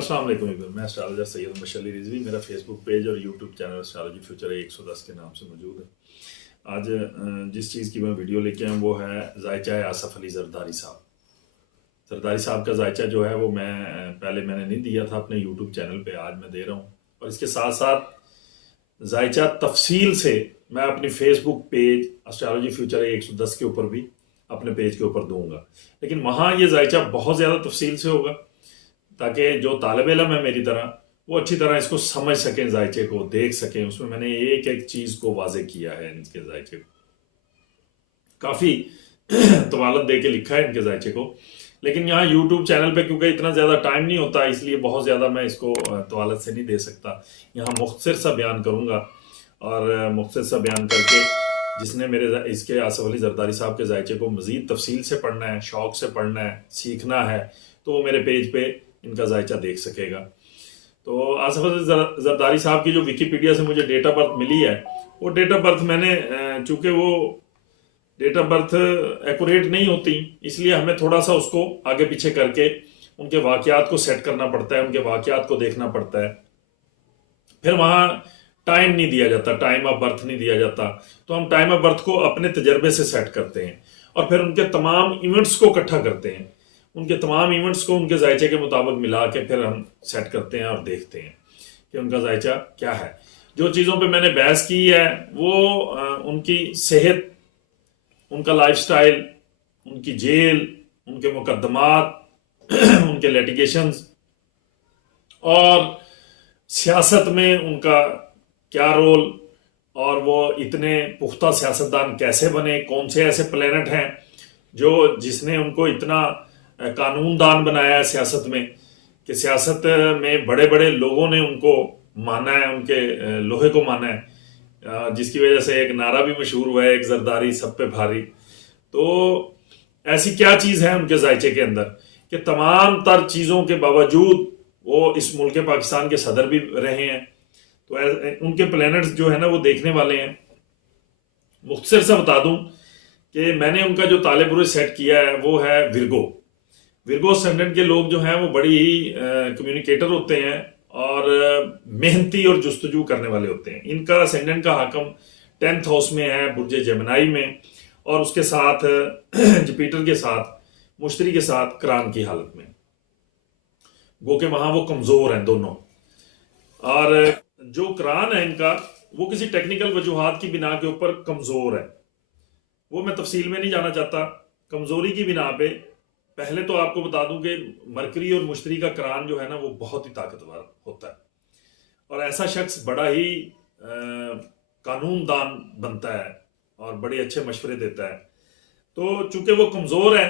अस्सलाम वालेकुम। मैं एस्ट्रोलॉजर सैयद मुबशर अली रिजवी। मेरा फेसबुक पेज और यूट्यूब चैनल एस्ट्रोलॉजी फ्यूचर 110 के नाम से मौजूद है। आज जिस चीज़ की मैं वीडियो लेके आया वो है जायचा आसफ़ अली ज़रदारी साहब। ज़रदारी साहब का जायचा जो है वो मैंने नहीं दिया था अपने यूट्यूब चैनल पे, आज मैं दे रहा हूँ। और इसके साथ साथ जायचा तफसील से मैं अपनी फेसबुक पेज एस्ट्रोलॉजी फ्यूचर 110 के ऊपर भी अपने पेज के ऊपर दूंगा, लेकिन वहाँ ये जायचा बहुत ज़्यादा तफसील से होगा ताकि जो तालिब इल्म है मेरी तरह वो अच्छी तरह इसको समझ सकें, जायचे को देख सकें। उसमें मैंने एक एक चीज़ को वाजे किया है। इनके जायचे को काफ़ी तवालत दे के लिखा है इनके जायचे को, लेकिन यहाँ यूट्यूब चैनल पे क्योंकि इतना ज़्यादा टाइम नहीं होता, इसलिए बहुत ज़्यादा मैं इसको तवालत से नहीं दे सकता। यहाँ मुख्तसर सा बयान करूँगा और मुख्तसर सा बयान करके जिसने मेरे इसके आसफ़ अली ज़रदारी साहब के जायचे को मज़ीद तफसील से पढ़ना है, शौक़ से पढ़ना है, सीखना है, तो वो मेरे पेज पे इनका जायचा देख सकेगा। तो आसफ़ अली ज़रदारी साहब की जो विकीपीडिया से मुझे डेट ऑफ बर्थ मिली है, वो डेट ऑफ बर्थ मैंने चूँकि वो डेट ऑफ बर्थ एक्यूरेट नहीं होती, इसलिए हमें थोड़ा सा उसको आगे पीछे करके उनके वाक़यात को सेट करना पड़ता है, उनके वाक़यात को देखना पड़ता है। फिर वहाँ टाइम नहीं दिया जाता, टाइम ऑफ बर्थ नहीं दिया जाता, तो हम टाइम ऑफ बर्थ को अपने तजर्बे से सेट करते हैं और फिर उनके तमाम इवेंट्स को इकट्ठा करते हैं। उनके तमाम इवेंट्स को उनके जायचे के मुताबिक मिला के फिर हम सेट करते हैं और देखते हैं कि उनका जायचा क्या है। जो चीज़ों पे मैंने बहस की है वो उनकी सेहत, उनका लाइफस्टाइल, उनकी जेल, उनके मुकदमात, उनके लिटिगेशंस और सियासत में उनका क्या रोल, और वो इतने पुख्ता सियासतदान कैसे बने, कौन से ऐसे प्लेनेट हैं जो जिसने उनको इतना कानूनदान बनाया है सियासत में कि सियासत में बड़े बड़े लोगों ने उनको माना है, उनके लोहे को माना है, जिसकी वजह से एक नारा भी मशहूर हुआ है, एक जरदारी सब पे भारी। तो ऐसी क्या चीज़ है उनके जायचे के अंदर कि तमाम तर चीज़ों के बावजूद वो इस मुल्क पाकिस्तान के सदर भी रहे हैं। तो उनके प्लैनेट्स जो है ना वो देखने वाले हैं। मुख्तसर सा बता दूं कि मैंने उनका जो ताले बुरे सेट किया है वो है विर्गो। विर्गो असेंडेंट के लोग जो हैं वो बड़ी ही कम्युनिकेटर होते हैं और मेहनती और जुस्तजू करने वाले होते हैं। इनका असेंडेंट का हाकम 10th हाउस में है, बुर्ज जेमिनाई में, और उसके साथ जुपिटर के साथ, मुश्तरी के साथ क्रान की हालत में, गो के वहां वो कमजोर हैं दोनों। और जो क्रान है इनका वो किसी टेक्निकल वजूहात की बिना के ऊपर कमजोर है, वो मैं तफसील में नहीं जाना चाहता। कमजोरी की बिना पे पहले तो आपको बता दूं कि मरकरी और मुश्तरी का क्रान जो है ना वो बहुत ही ताकतवर होता है और ऐसा शख्स बड़ा ही कानूनदान बनता है और बड़े अच्छे मशवरे देता है। तो चूंकि वो कमजोर है,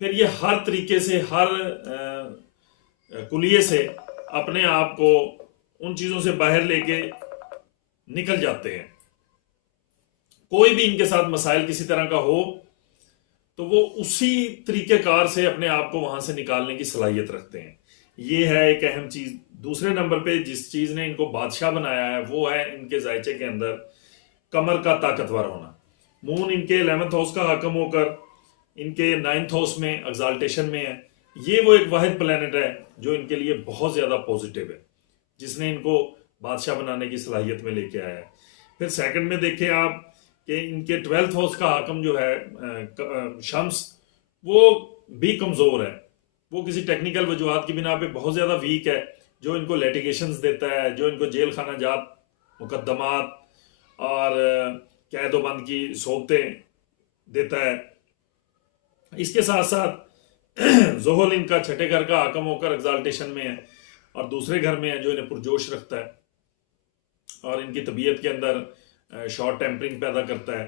फिर ये हर तरीके से, हर कुलिये से अपने आप को उन चीजों से बाहर लेके निकल जाते हैं। कोई भी इनके साथ मसाइल किसी तरह का हो तो वो उसी तरीकेकार से अपने आप को वहां से निकालने की सलाहियत रखते हैं। ये है एक अहम चीज। दूसरे नंबर पे जिस चीज ने इनको बादशाह बनाया है वो है इनके जायचे के अंदर कमर का ताकतवर होना। मून इनके 11th हाउस का हाकम होकर इनके 9th हाउस में एक्साल्टेशन में है। ये वो एक वाहिद प्लैनेट है जो इनके लिए बहुत ज्यादा पॉजिटिव है, जिसने इनको बादशाह बनाने की सलाहियत में लेके आया है। फिर सेकंड में देखें आप कि इनके 12th हाउस का हाकम जो है शम्स, वो भी कमजोर है। वो किसी टेक्निकल वजूहात की बिना पे बहुत ज्यादा वीक है, जो इनको लिटिगेशंस देता है, जो इनको जेल खाना जात, मुकदमात और कैदोबंद की सोबतें देता है। इसके साथ साथ जोहल इनका छठे घर का हाकम होकर एक्साल्टेशन में है और दूसरे घर में है जो इन्हें पुरजोश रखता है और इनकी तबीयत के अंदर शॉर्ट टेम्परिंग पैदा करता है।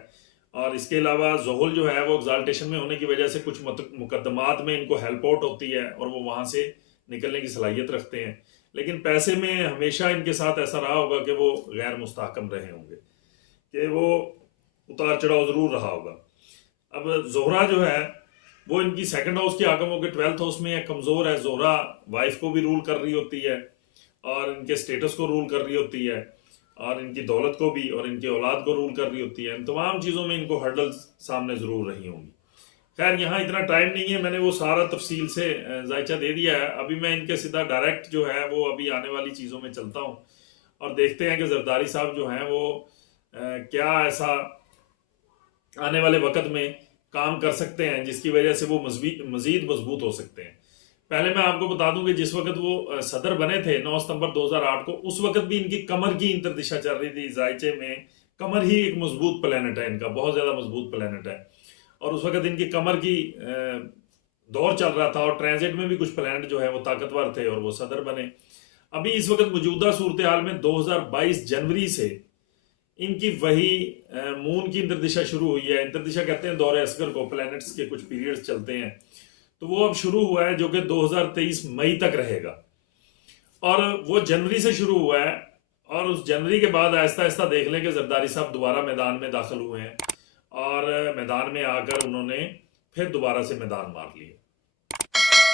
और इसके अलावा जोहल जो है वो एक्साल्टेशन में होने की वजह से कुछ मुकदमात में इनको हेल्प आउट होती है और वो वहाँ से निकलने की सलाहियत रखते हैं। लेकिन पैसे में हमेशा इनके साथ ऐसा रहा होगा कि वो गैर मुस्तहकम रहे होंगे, कि वो उतार चढ़ाव जरूर रहा होगा। अब जोहरा जो है वो इनकी 2nd हाउस की हाकम होकर 12th हाउस में है, कमजोर है। जोहरा वाइफ को भी रूल कर रही होती है और इनके स्टेटस को रूल कर रही होती है और इनकी दौलत को भी और इनकी औलाद को रूल कर रही होती है। इन तमाम चीज़ों में इनको हर्डल्स सामने ज़रूर रही होंगी। खैर यहाँ इतना टाइम नहीं है, मैंने वो सारा तफसील से जायचा दे दिया है। अभी मैं इनके सीधा डायरेक्ट जो है वो अभी आने वाली चीज़ों में चलता हूँ और देखते हैं कि जरदारी साहब जो हैं वो क्या ऐसा आने वाले वक्त में काम कर सकते हैं जिसकी वजह से वो मजीद मजबूत हो सकते हैं। पहले मैं आपको बता दूं कि जिस वक्त वो सदर बने थे 9 सितंबर 2008 को, उस वक्त भी इनकी कमर की इंतरदिशा चल रही थी। जायचे में कमर ही एक मजबूत प्लेनेट है, इनका बहुत ज़्यादा मजबूत प्लेनेट है, और उस वक्त इनकी कमर की दौर चल रहा था और ट्रांजिट में भी कुछ प्लेनेट जो है वो ताकतवर थे और वो सदर बने। अभी इस वक्त मौजूदा सूरत हाल में 2022 जनवरी से इनकी वही मून की इंतरदिशा शुरू हुई है। इंतरदिशा कहते हैं दौरे असगर को, प्लैनेट्स के कुछ पीरियड्स चलते हैं, तो वो अब शुरू हुआ है जो कि 2023 मई तक रहेगा। और वो जनवरी से शुरू हुआ है और उस जनवरी के बाद आहिस्ता आहिस्ता देख लें कि जरदारी साहब दोबारा मैदान में दाखिल हुए हैं और मैदान में आकर उन्होंने फिर दोबारा से मैदान मार लिया।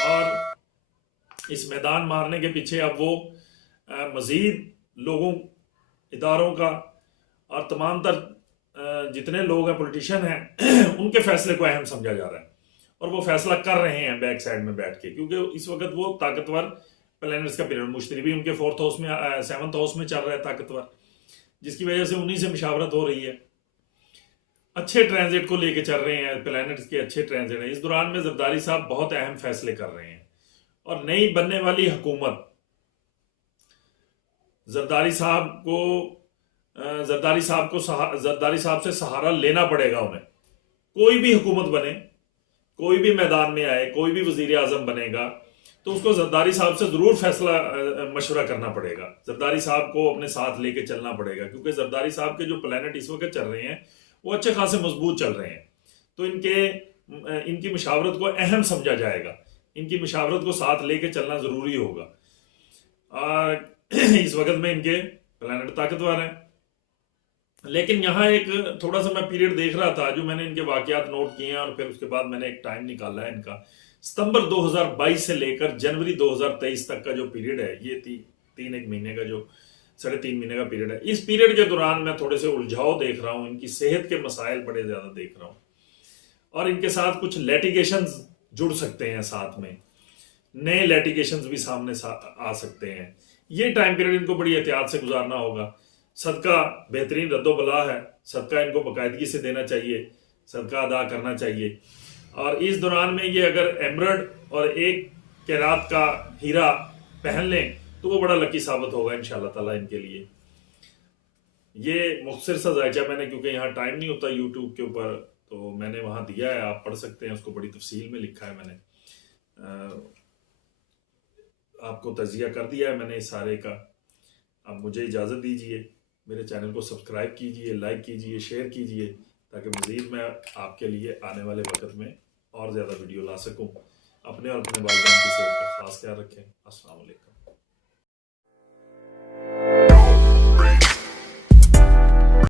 और इस मैदान मारने के पीछे अब वो मजीद लोगों, इदारों का और तमाम तर जितने लोग हैं, पॉलिटिशियन हैं, उनके फैसले को अहम समझा जा रहा है और वो फैसला कर रहे हैं बैक साइड में बैठ के, क्योंकि इस वक्त वो ताकतवर प्लैनेट्स का पीरियड, मुश्तरी भी उनके 4th हाउस में 7th हाउस में चल रहा है ताकतवर, जिसकी वजह से उन्हीं से मुशावरत हो रही है। अच्छे ट्रांजिट को लेके चल रहे हैं, प्लैनेट्स के अच्छे ट्रांजिट है। इस दौरान में जरदारी साहब बहुत अहम फैसले कर रहे हैं और नई बनने वाली हुकूमत जरदारी साहब से सहारा लेना पड़ेगा उन्हें। कोई भी हुकूमत बने, कोई भी मैदान में आए, कोई भी वजीर आजम बनेगा तो उसको जरदारी साहब से जरूर फैसला मशवरा करना पड़ेगा। जरदारी साहब को अपने साथ लेके चलना पड़ेगा, क्योंकि जरदारी साहब के जो प्लैनेट इस वक्त चल रहे हैं वो अच्छे खासे मजबूत चल रहे हैं, तो इनकी मशावरत को अहम समझा जाएगा, इनकी मशावरत को साथ लेके चलना जरूरी होगा। इस वक्त में इनके प्लैनेट ताकतवर हैं, लेकिन यहाँ एक थोड़ा सा मैं पीरियड देख रहा था जो मैंने इनके वाकयात नोट किए हैं और फिर उसके बाद मैंने एक टाइम निकाला है इनका। सितंबर 2022 से लेकर जनवरी 2023 तक का जो पीरियड है, ये 3 महीने का, जो 3.5 महीने का पीरियड है, इस पीरियड के दौरान मैं थोड़े से उलझाव देख रहा हूँ, इनकी सेहत के मसाइल बड़े ज्यादा देख रहा हूँ और इनके साथ कुछ लिटिगेशंस जुड़ सकते हैं, साथ में नए लिटिगेशंस भी सामने आ सकते हैं। ये टाइम पीरियड इनको बड़ी एहतियात से गुजारना होगा। सदका बेहतरीन रद्दोबला है, सदका इनको बाकायदगी से देना चाहिए, सदका अदा करना चाहिए। और इस दौरान में ये अगर एमरल्ड और 1 कैरात का हीरा पहन लें तो वो बड़ा लकी साबित होगा इंशाल्लाह ताला इनके लिए। ये मुख्तसर सा जायचा मैंने, क्योंकि यहाँ टाइम नहीं होता यूट्यूब के ऊपर, तो मैंने वहाँ दिया है, आप पढ़ सकते हैं, उसको बड़ी तफसील में लिखा है मैंने, आपको तजिया कर दिया है मैंने इस सारे का। अब मुझे इजाज़त दीजिए, मेरे चैनल को सब्सक्राइब कीजिए, लाइक कीजिए, शेयर कीजिए, ताकि मज़ीद मैं आपके लिए आने वाले वक्त में और ज़्यादा वीडियो ला सकूं। अपने और अपने वालिदैन की सेहत का ख़ास ख्याल रखें। अस्सलाम वालेकुम।